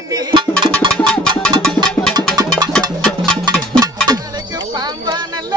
பண்ணி பாம்பா நல்ல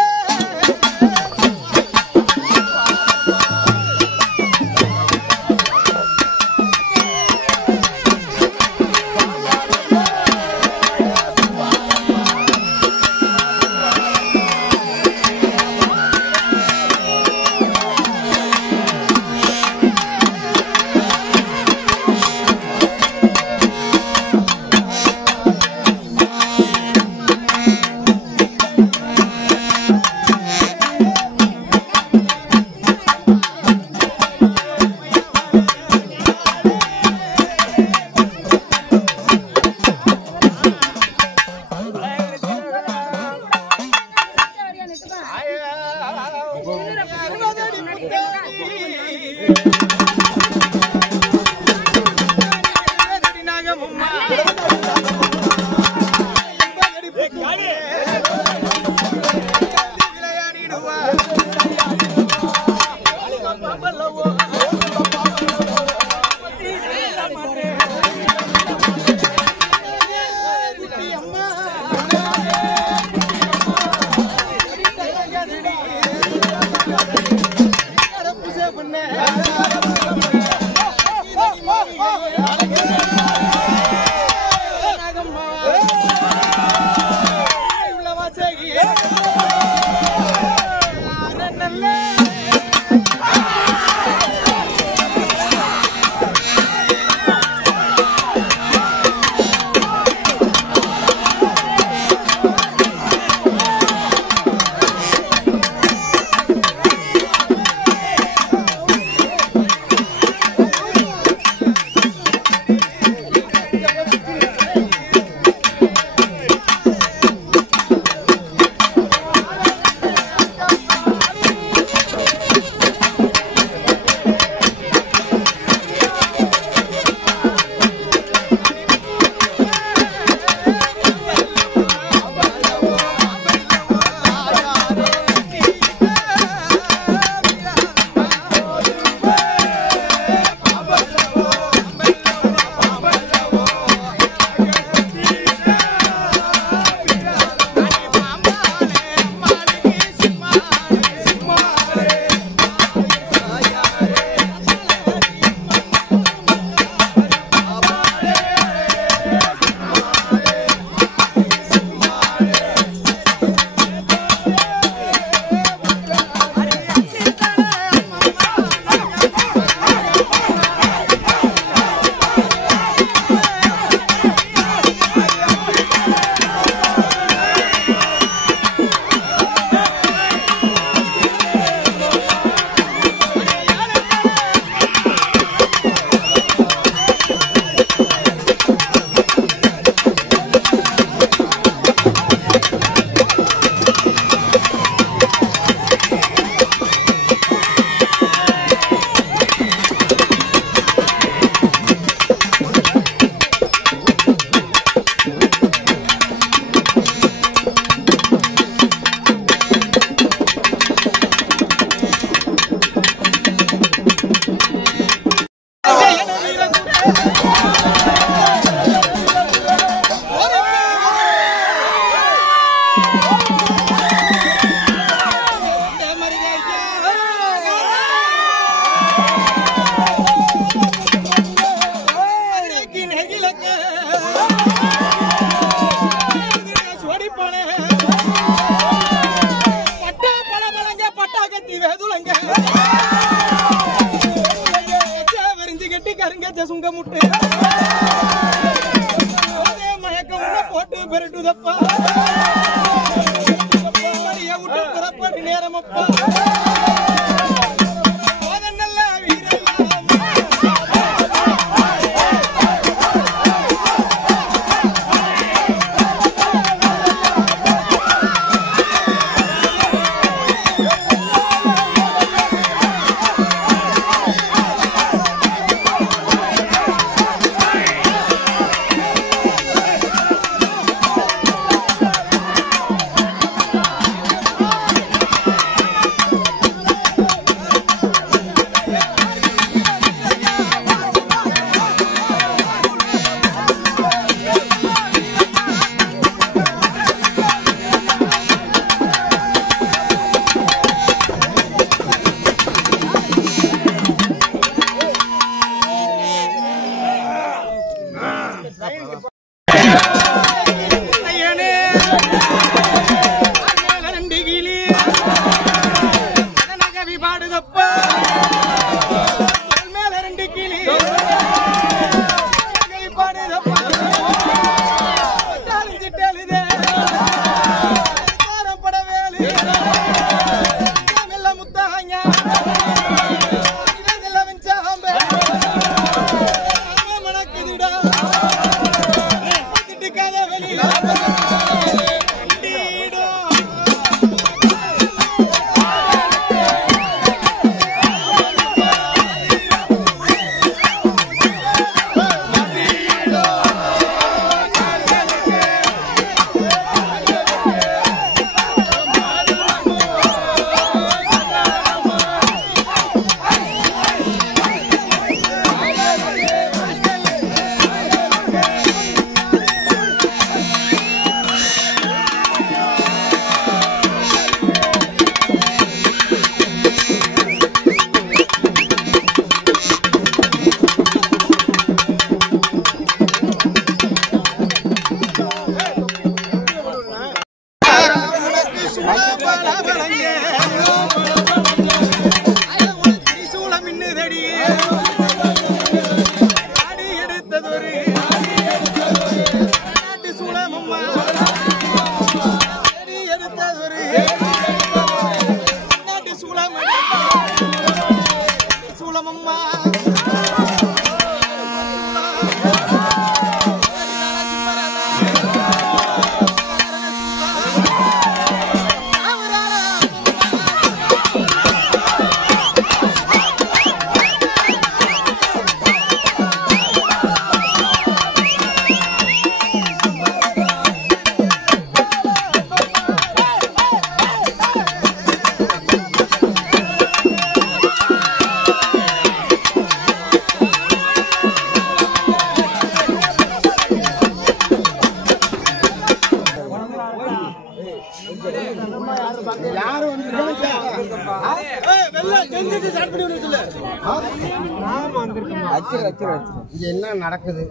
என்ன நடக்குது?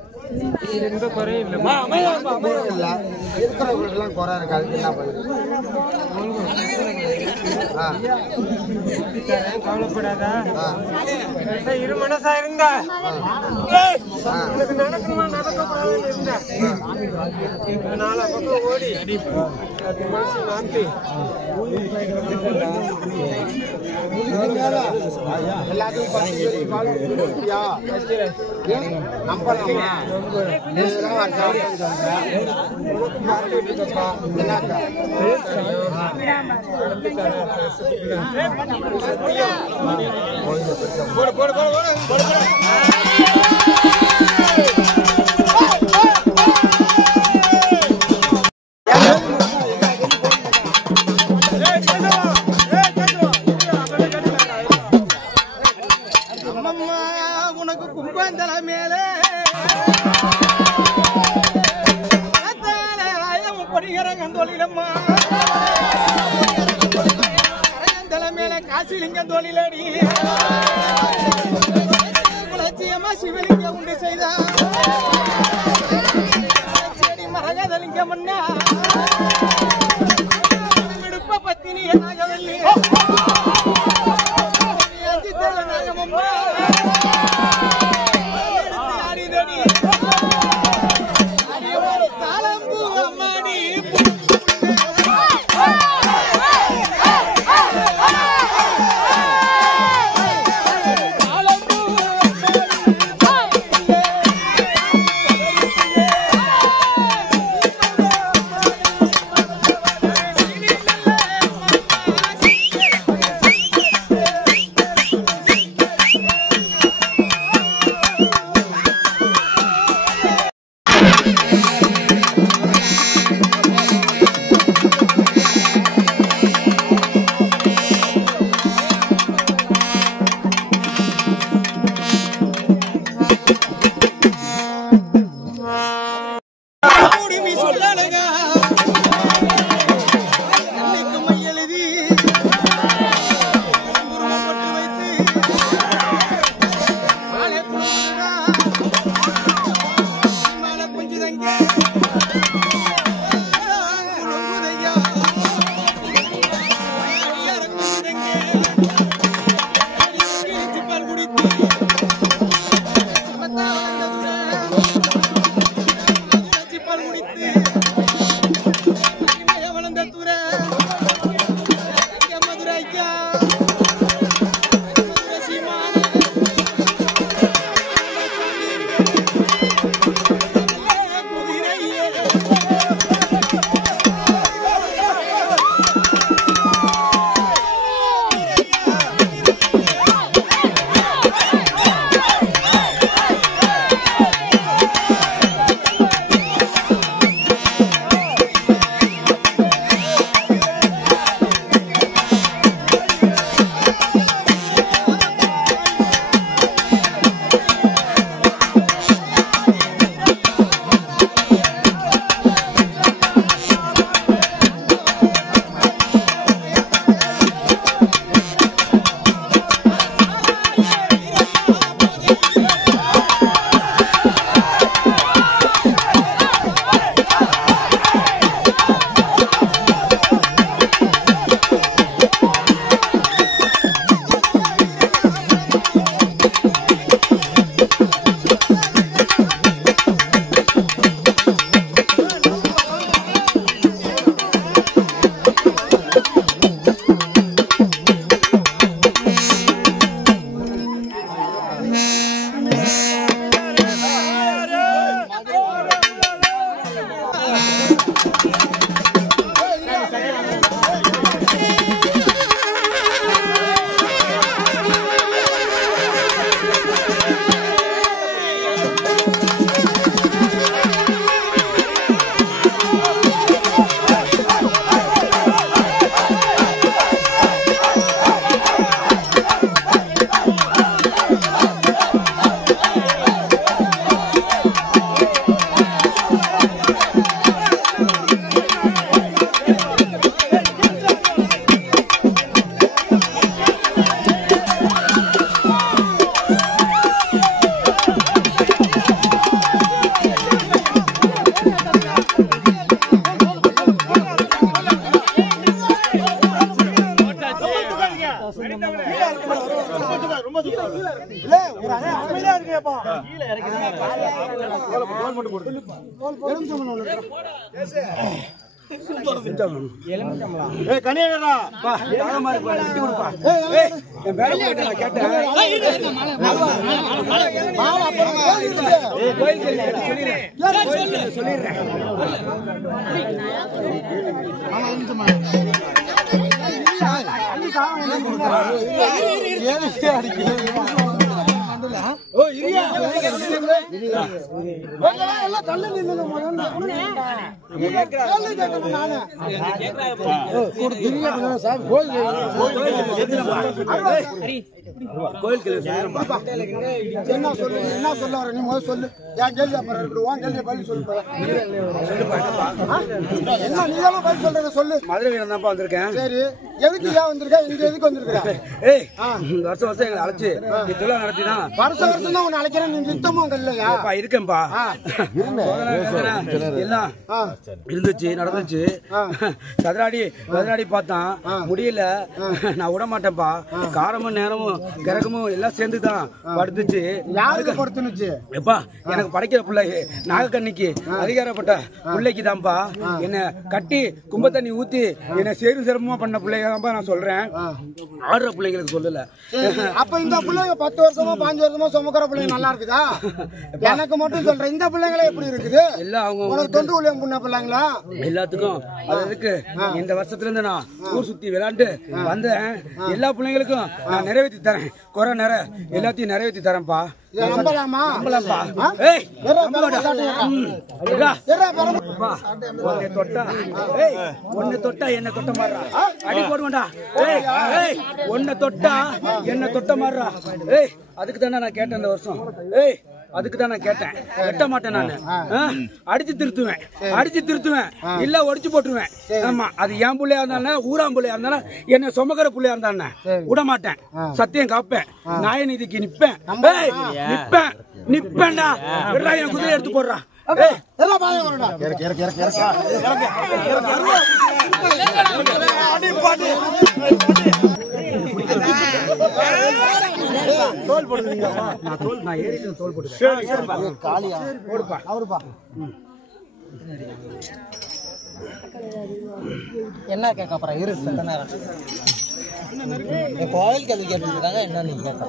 எந்த குறையும் இல்லை. இருக்கிறவங்களுக்குலாம் குறை இருக்காது. என்ன பண்ணுது? கவலைப்படாதா? இரு மனசா இருந்தா எனக்கு நடக்கணுமா நடக்கக்கூடாதுன்னு இருந்தா நாலா பக்கம் ஓடி அது மனசு மாத்தி எல்லாத்தையும் நம்பலாமா? உனக்கு கும்பந்தல மேலே படிக்கிறங்கந்தொழிலம்மா கரையந்தல மேல காசிலிங்க தொழிலடி குலச்சியம்மா சிவலிங்க உண்டு செய்த செடி மரகதலிங்கம் விடுப்ப பத்தினி நாகவல்லி நாகமம்மா ஆடிதடி தாளம்பூ அம்மாடி ஒரு அண்ணன் அமைதியா இருக்கேப்பா. கனியடா பா தாகமா இருக்கு விட்டு கொடுப்பா. ஏய் என் பேர போயிட்டு நான் கேட்டேன். மாலை அப்புறம் ஏய் கோயில் சொல்லிறேன் சொல்லிறேன். ஆமா நிமிஷமா அண்ணி காவ என்ன கொடுக்குறாரு? ஏறிட்டே அடிக்குது. ஓ இரியா எல்லாம் தள்ள நின்னு முதல்ல கேக்குறேன் நானு கொடுத்துறீங்க சார் கோயில் என்ன சொல்ல வர நீ முதல்ல சொல்லு. ஏன் கேள்வி அப்புறம் இருக்கட்டும் கேள்வி பதில் சொல்லு. என்ன நீ எல்லாம் பதில் சொல்றத சொல்லு. மதுரை வீரன் தான்ப்பா வந்திருக்கேன். சரி எதுக்கு ஏன் வந்திருக்க? இங்க எதுக்கு வந்திருக்க? ஏய் வருஷம் வருஷம் எங்களை அழைச்சு திருவிழா நடத்தினா வருஷம் வருஷம் தான் உன்னை அழைக்கிறேன். நீ நித்தமும் அங்க இல்லையா? இருக்கேன்ப்பா எல்லாம் இருந்துச்சு நடந்துச்சு. கதிராடி பார்த்தான் முடியல. நான் விட மாட்டேன்ப்பா. காரமும் நேரமும் கிரகமும் எல்லாம் சேர்ந்துதான் படுத்துச்சு. யாருக்கு படுத்துனுச்சு? எப்பா எனக்கு படைக்கிற பிள்ளை நாகக்கண்ணிக்கு அதிகாரப்பட்ட பிள்ளைக்கு தான்ப்பா என்ன கட்டி கும்ப தண்ணி ஊத்தி என்ன சேரு சிரமமா பண்ண பிள்ளைங்க நான் சொல்றேன். ஆடுற பிள்ளைங்களுக்கு சொல்லல. அப்ப இந்த பிள்ளைங்க 10 வருஷமா 5 வருஷமா சுமக்கிற பிள்ளைங்க நல்லா இருக்குதா? எனக்கு மட்டும் சொல்றேன். இந்த பிள்ளைங்களே எப்படி இருக்குது? எல்லாம் அவங்க தொண்டு ஊழியம் பண்ண பிள்ளைங்களா எல்லாத்துக்கும் அது இருக்கு. இந்த வருஷத்துல இருந்து நான் ஊர் சுத்தி விளையாண்டு வந்தேன். எல்லா பிள்ளைங்களுக்கும் நான் நிறைவேற்றி தரேன். குறை நிறை எல்லாத்தையும் நிறைவேற்றி தரேன்ப்பா. ஒன்னு தொட்டா என்ன தொட்ட மாறா அடி போடுவேன்டா. ஒன்ன தொட்டா என்ன தொட்ட மாறா. அதுக்கு தானே நான் கேட்டேன் இந்த வருஷம். அதுக்கு தான் நான் கேட்டேன். வெட்ட மாட்டேன் நானு. அடிச்சு திருத்துவேன் இல்ல ஒடிச்சு போட்டுருவேன். ஆமா அது என் பிள்ளையா இருந்தாலும் ஊராம் பிள்ளையா இருந்தாலும் என்ன சுமக்கிற பிள்ளையா இருந்தானே விட மாட்டேன். சத்தியம் காப்பேன். நாய நீதிக்கு நிப்பேன்டா. என் குதிரை எடுத்து போடுறா. தோல் போடுறீங்க? நான் ஏறிட்டு தோல் போடுறேன். காலியா போடுப்பா அவருப்பா. என்ன கேட்க அப்புறம் இரு செத்த நேரம் கோயில் கேள்வி கேட்டுருக்காங்க. என்ன நீங்க கேட்க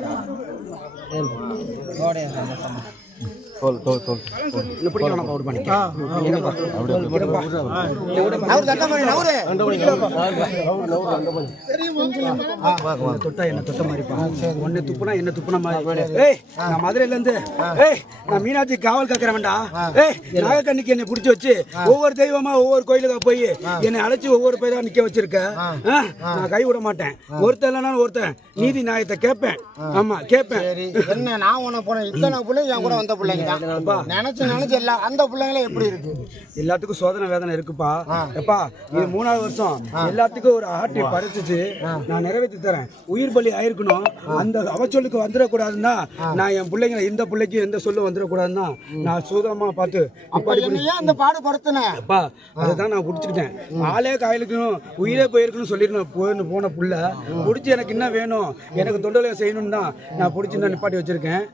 மதுரையில இருந்து நான் மீனாட்சி காவல் காக்கிறவன்டா. நாகக்கண்ணிக்கு என்னை பிடிச்சி வச்சு ஒவ்வொரு தெய்வமா ஒவ்வொரு கோயிலுக்கா போய் என்னை அழைச்சி ஒவ்வொரு பேரா நிக்க வச்சிருக்க. நான் கை விட மாட்டேன். ஒருத்தன் இல்லைனாலும் ஒருத்தன் நீதி நியாயத்தை கேட்பேன். ஆமா கேட்பேன். என்ன நான் உன போனேன் இத்தனை பிள்ளை என் கூட வந்த பிள்ளைங்க நினைச்சு எல்லாம் அந்த பிள்ளைங்களே எப்படி இருக்கு? எல்லாத்துக்கும் சோதனை வேதனை இருக்குப்பா. எப்பா இது 3வது வருஷம். எல்லாத்துக்கும் ஒரு ஆட்டி பறிச்சுச்சு. நான் நிறைவேற்றி தரேன். உயிர் பலி ஆயிருக்கணும். அந்த அவச்சொல்லுக்கு வந்துடக்கூடாதுன்னா நான் என் பிள்ளைங்க இந்த பிள்ளைக்கு எந்த சொல்லும் வந்துடக்கூடாதுன்னா நான் சூதமா பார்த்து அந்த பாடுபடுத்தினேன். அப்பா அதுதான் நான் குடிச்சுக்கிட்டேன். ஆளே காயலுக்கணும் உயிரே போயிருக்கணும் சொல்லிருந்தேன். போன புள்ள பிடிச்சி எனக்கு என்ன வேணும் எனக்கு தொண்டலை செய்யணும் தான் நான் பிடிச்சி நான் நிப்பாட்டி வச்சிருக்கேன்.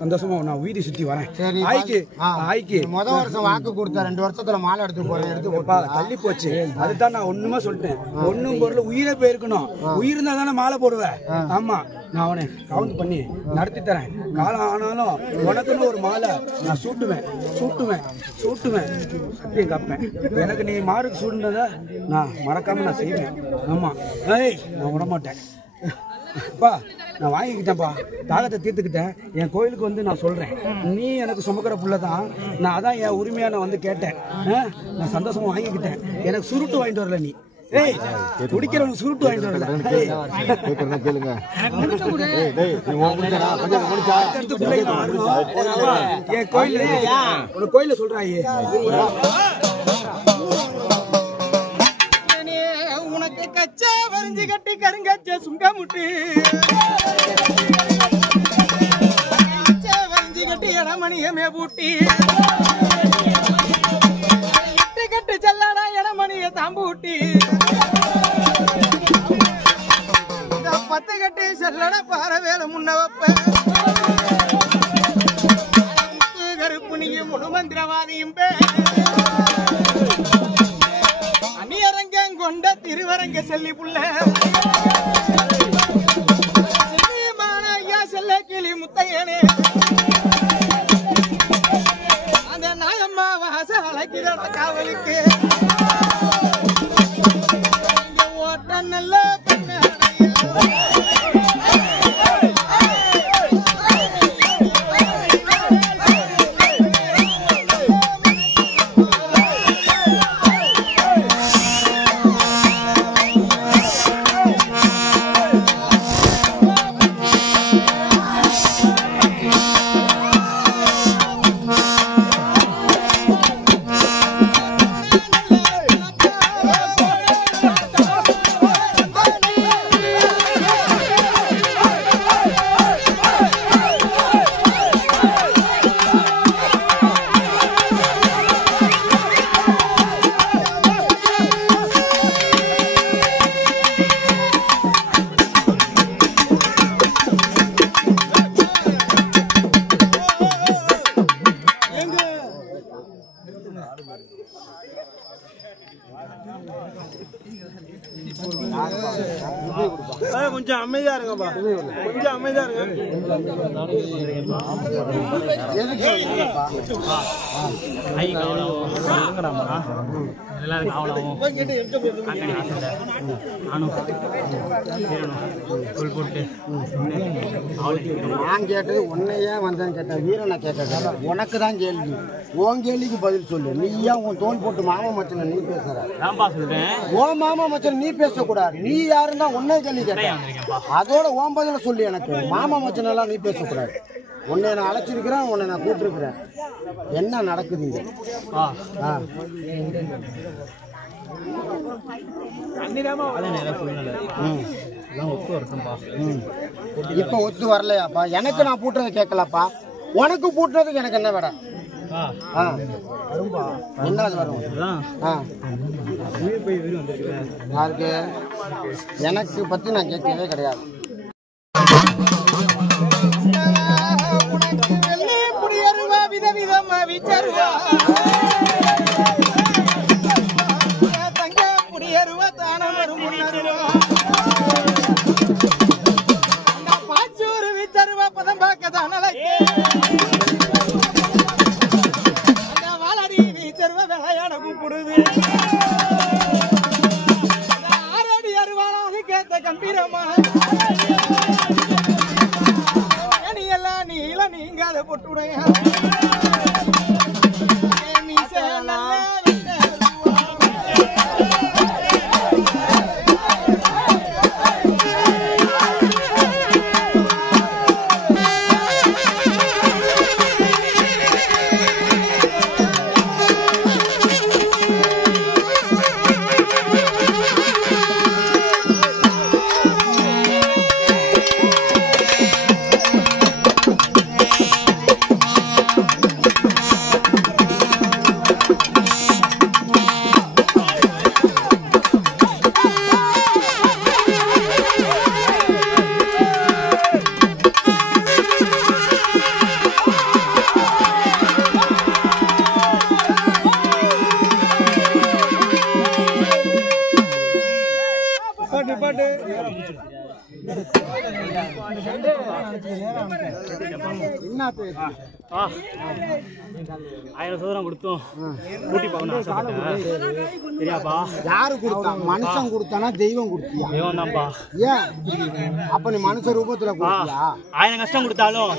சந்தோஷமா நான் வீதி சுத்தி வரேன். ஆய்க்கு முதல் வருஷம் வாக்கு கொடுத்தா 2 வருஷத்துல மாலை எடுத்து போறேன். தள்ளி போச்சு. அதுதான் நான் ஒண்ணுமே சொல்லிட்டேன். ஒண்ணும் பொருள் உயிரே போயிருக்கணும். உயிர் இருந்தா தானே மாலை போடுவேன். ஆமா நான் அவனை கவுண்ட் பண்ணி நடத்தி தரேன். காலம் ஆனாலும் உனக்குன்னு ஒரு மாலை நான் சூட்டுவேன். சத்தியம் காப்பேன். எனக்கு நீ மாருக்கு சூடுனத நான் மறக்காம நான் செய்வேன். ஆமா நான் விட மாட்டேன். அப்பா நான் வாங்கிக்கிட்டேன்ப்பா. தாகத்தை தீர்த்துக்கிட்டேன். என் கோயிலுக்கு வந்து நான் சொல்றேன். நீ எனக்கு சுமக்கிற புள்ள தான். நான் அதான் என் உரிமையா நான் வந்து கேட்டேன். நான் சந்தோஷமா வாங்கிக்கிட்டேன். எனக்கு சுருட்டு வாங்கிட்டு வரல. நீ குடிக்கிறவங்க சுருட்டு வாங்கிட்டு வரல. கேளுங்க என் கோயில ஒரு கோயில சொல்றாயே உனக்கு கச்சா வரைஞ்சு கட்டி கருங்கச்ச சுங்கமுட்டு வரைஞ்சு கட்டி இடமணியமே பூட்டி இட்டு கட்டு செல்லாடா இடமணிய தாம்பூட்டி 10 கட்டி செல்லட பாற வேலை முன்ன வைப்ப ஆதியும் அணியரங்கம் கொண்ட திருவரங்க செல்லி புள்ள ஐயா செல்ல கிளி முத்தையனே அந்த நாகம்மா வாச அழைக்கிற காவலுக்கு ஓட்ட நல்ல கொஞ்சம் அமைதியா இருங்கப்பா, கொஞ்சம் அமைதியா இருங்க. நான் கேட்டது உன்னையே வந்தேன்னு கேட்டேன், வீரனை கேட்டது உனக்கு தான் கேள்வி. உன் கேள்விக்கு பதில் சொல்லு. நீ ஏன் உன் தோல் போட்டு மாமா மச்சனை நீ பேசுற? உன் மாமா மச்சனை நீ பேசக்கூடாது. நீ யாருன்னா உன்னை கேள்வி கேட்டேன், அதோட உன் பதில சொல்லு. எனக்கு மாமா மச்சனை எல்லாம் நீ பேசக்கூடாது. உன்னை நான் அழைச்சிருக்கிறேன், உன்னை நான் கூப்பிட்டுருக்கிறேன். என்ன நடக்குதுங்க? இப்ப ஒத்து வரலையாப்பா? எனக்கு நான் பூட்டுறதை கேட்கலப்பா, உனக்கு பூட்டுறதுக்கு எனக்கு என்ன வேட? என்ன வரும்? யாருக்கு? எனக்கு பத்தி நான் கேட்கவே கிடையாது. விதவிதமா விச்சருவா தங்க புடியருவா தானமரும் முன்னருவா பாச்சூரு விச்சருவா பதம் பார்க்க தானலைக்கு வாழடி விச்சருவா விளையாட கூப்பிடுது. ஆரடி அருவாளாக கேட்ட கம்பீரமா எல்லாம் நீல நீங்காத பொட்டுடைய யாரு கொடுத்தா? மனுஷன் கொடுத்தானா தெய்வம் கொடுத்தியா? ஏன் அப்ப நீ மனுஷ ரூபத்துல கொடுத்தியா? 1000 கஷ்டம் கொடுத்தாலும்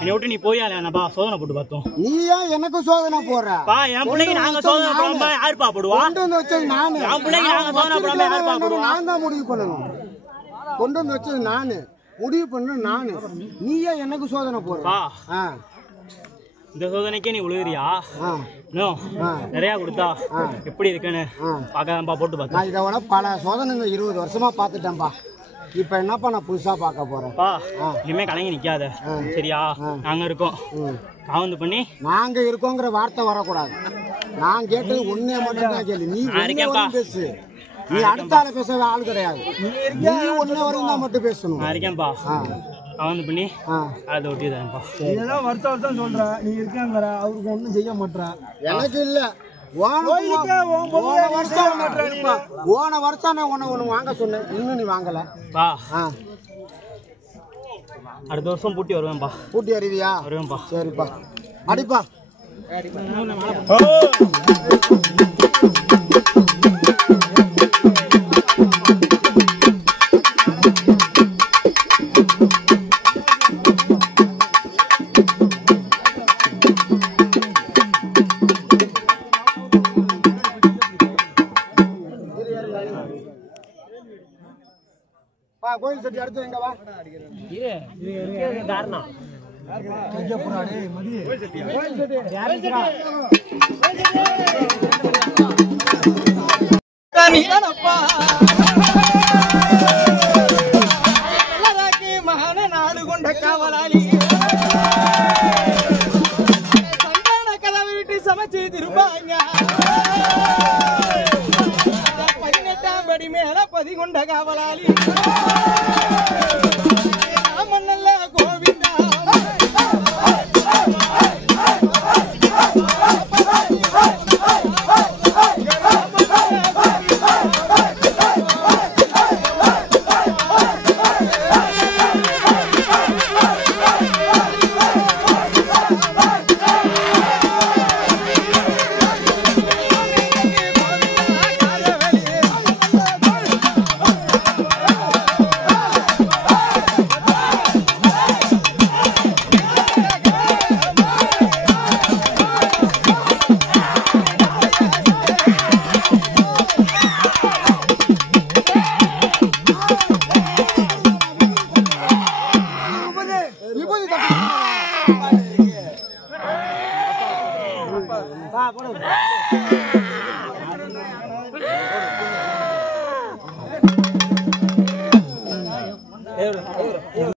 என்னை விட்டு நீ போயாலேப்பா சோதனை போட்டு பார்த்தோம். நீ ஏன் எனக்கு சோதனை போடுற? என் பிள்ளைக்கு நாங்க சோதனை போடாம யாருப்பா போடுவா? கொண்டு வந்து வச்சது நானு. என் பிள்ளைக்கு நாங்க சோதனை போடாம யாருப்பா போடுவா? நான் தான் முடிவு பண்ணணும். கொண்டு வந்து வச்சது நானு, முடிவு பண்ண நானு. நீ ஏன் எனக்கு சோதனை போடுற? இந்த சோதனைக்கே நீ உழுகிறியா? நிறைய கொடுத்தா எப்படி இருக்குன்னு பாக்காதப்பா போட்டு பார்த்தா. நான் இதை விட பல சோதனைங்க 20 வருஷமா பாத்துட்டேன்பா. இப்ப என்னப்பா நான் புதுசா பார்க்க போறேன்? இனிமே கலங்கி நிக்காத சரியா? நாங்க இருக்கோம், காவந்து பண்ணி நாங்க இருக்கோங்கிற வார்த்தை வரக்கூடாது. நான் கேட்டது ஒன்னே மட்டும் தான் கேள்வி. நீ பேசு, நீ அடுத்த ஆள பேச ஆள் கிடையாது. நீ ஒன்னே வரையும் தான் மட்டும் பேசணும். நான் இருக்கேன்பா. அவன் பண்ணி அதை ஒட்டிடுறேன்ப்பா. இதெல்லாம் வருஷம் வருஷம் சொல்ற நீ இருக்காங்கிற அவருக்கு ஒன்றும் செய்ய மாட்டான். எனக்கு இல்ல போன வருஷம் நான் ஒண்ணு வாங்க சொன்னேன், இன்னும் நீ வாங்கல. பா அடுத்த வருஷம் பூட்டி வருவேன்ப்பா. பூட்டி அறிவியா? வருவேன்ப்பா. சரிப்பா, அடிப்பா. கோயில் சட்டி அடுத்து எங்க வா? காரணம் மகன நாடு கொண்ட காவலாளி சந்தான கதவை விட்டு சமைச்சு திரும்பாங்க 18ஆம் படி மேல பதிகொண்ட காவலாளி மன்னல்ல கோவிந்தா விபூதி